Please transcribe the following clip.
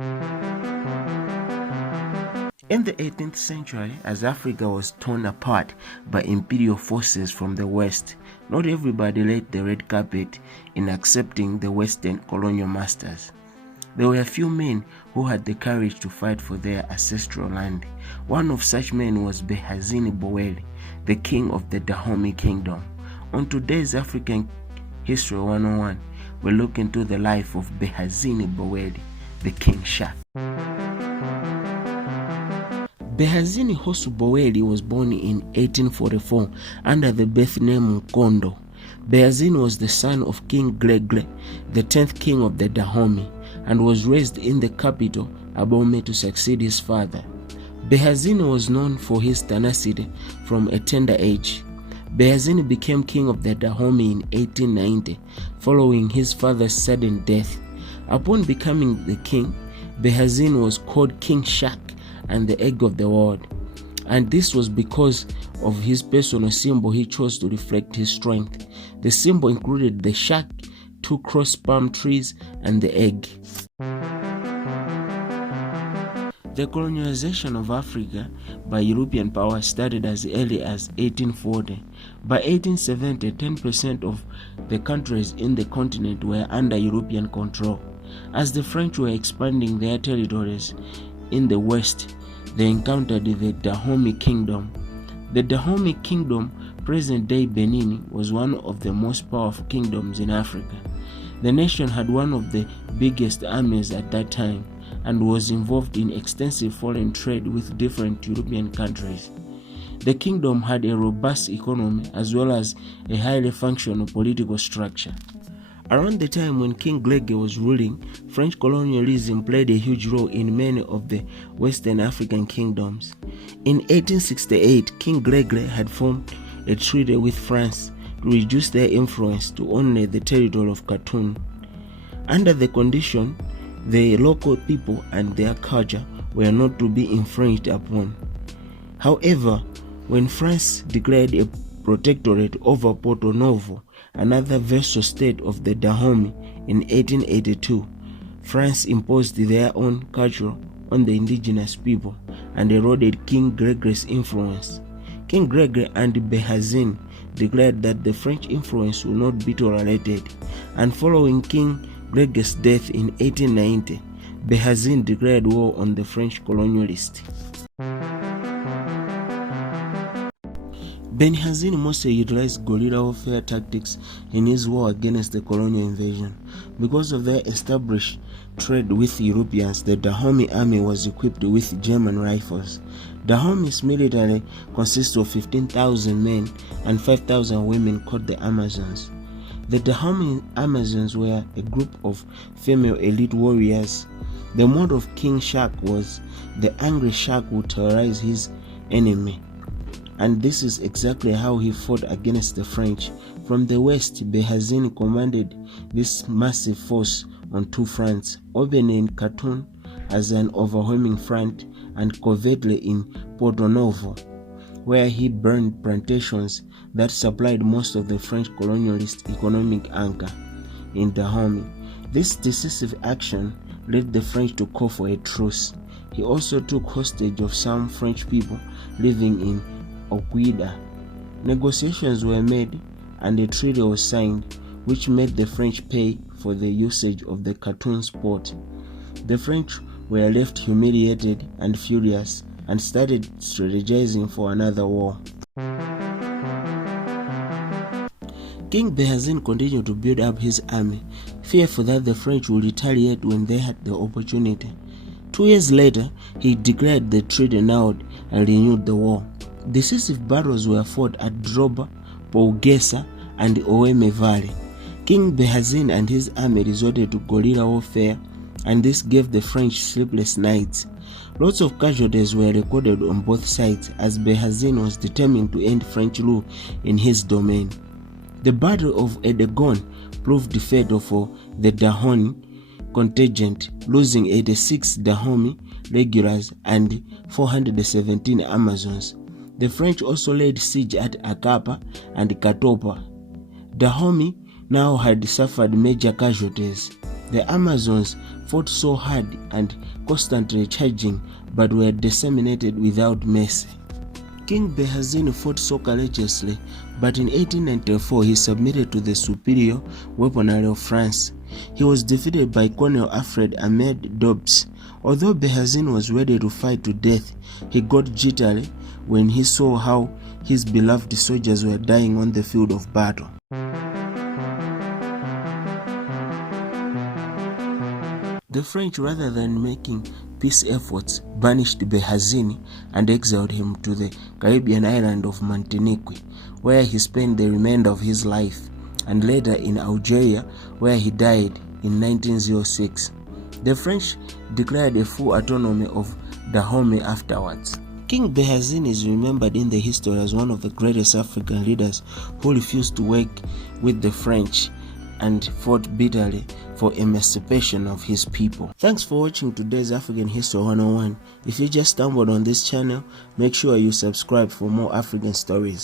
In the 18th century, as Africa was torn apart by imperial forces from the West, not everybody laid the red carpet in accepting the Western colonial masters. There were a few men who had the courage to fight for their ancestral land. One of such men was Behanzin Bowelle, the king of the Dahomey kingdom. On today's African History 101, we look into the life of Behanzin Bowelle, the King Shark. Behanzin Hossu Bowelle was born in 1844 under the birth name Mkondo. Behanzin was the son of King Glele, the 10th king of the Dahomey, and was raised in the capital, Abomey, to succeed his father. Behanzin was known for his tenacity from a tender age. Behanzin became king of the Dahomey in 1890, following his father's sudden death. Upon becoming the king, Behanzin was called King Shark and the egg of the world, and this was because of his personal symbol he chose to reflect his strength. The symbol included the shark, 2 cross palm trees, and the egg. The colonization of Africa by European power started as early as 1840. By 1870, 10% of the countries in the continent were under European control. As the French were expanding their territories in the west, they encountered the Dahomey kingdom. The Dahomey kingdom, present-day Benin, was one of the most powerful kingdoms in Africa. The nation had one of the biggest armies at that time and was involved in extensive foreign trade with different European countries. The kingdom had a robust economy as well as a highly functional political structure. Around the time when King Glele was ruling, French colonialism played a huge role in many of the Western African kingdoms. In 1868, King Glele had formed a treaty with France to reduce their influence to only the territory of Khartoum. Under the condition, the local people and their culture were not to be infringed upon. However, when France declared a protectorate over Porto Novo, another vassal state of the Dahomey, in 1882, France imposed their own culture on the indigenous people and eroded King Glele's influence. King Glele and Behanzin declared that the French influence would not be tolerated, and following King Glele's death in 1890, Behanzin declared war on the French colonialists. Behanzin mostly utilized guerrilla warfare tactics in his war against the colonial invasion. Because of their established trade with Europeans, the Dahomey army was equipped with German rifles. Dahomey's military consists of 15,000 men and 5,000 women called the Amazons. The Dahomey Amazons were a group of female elite warriors. The motto of King Shark was, "The angry shark will terrorize his enemy." And this is exactly how he fought against the French. From the west, Behanzin commanded this massive force on 2 fronts, openly in Khartoum as an overwhelming front, and covertly in Porto Novo, where he burned plantations that supplied most of the French colonialist economic anchor in Dahomey. This decisive action led the French to call for a truce. He also took hostage of some French people living in Okwida. Negotiations were made and a treaty was signed, which made the French pay for the usage of the Khartoum port. The French were left humiliated and furious and started strategizing for another war. King Behanzin continued to build up his army, fearful that the French would retaliate when they had the opportunity. 2 years later, he declared the treaty null and renewed the war. Decisive battles were fought at Droba, Pougessa, and Oeme Valley. King Behanzin and his army resorted to guerrilla warfare, and this gave the French sleepless nights. Lots of casualties were recorded on both sides as Behanzin was determined to end French rule in his domain. The Battle of Edegon proved fatal for the Dahomey contingent, losing 86 Dahomey regulars and 417 Amazons. The French also laid siege at Akapa and Katopa. Dahomey now had suffered major casualties. The Amazons fought so hard and constantly charging, but were disseminated without mercy. King Behanzin fought so courageously, but in 1894 he submitted to the superior weaponry of France. He was defeated by Colonel Alfred Ahmed Dobbs. Although Behanzin was ready to fight to death, he got jittery when he saw how his beloved soldiers were dying on the field of battle. The French, rather than making peace efforts, banished Behanzin and exiled him to the Caribbean island of Martinique, where he spent the remainder of his life, and later in Algeria, where he died in 1906. The French declared a full autonomy of Dahomey afterwards. King Behanzin is remembered in the history as one of the greatest African leaders who refused to work with the French and fought bitterly for emancipation of his people. Thanks for watching today's African History 101. If you just stumbled on this channel, make sure you subscribe for more African stories.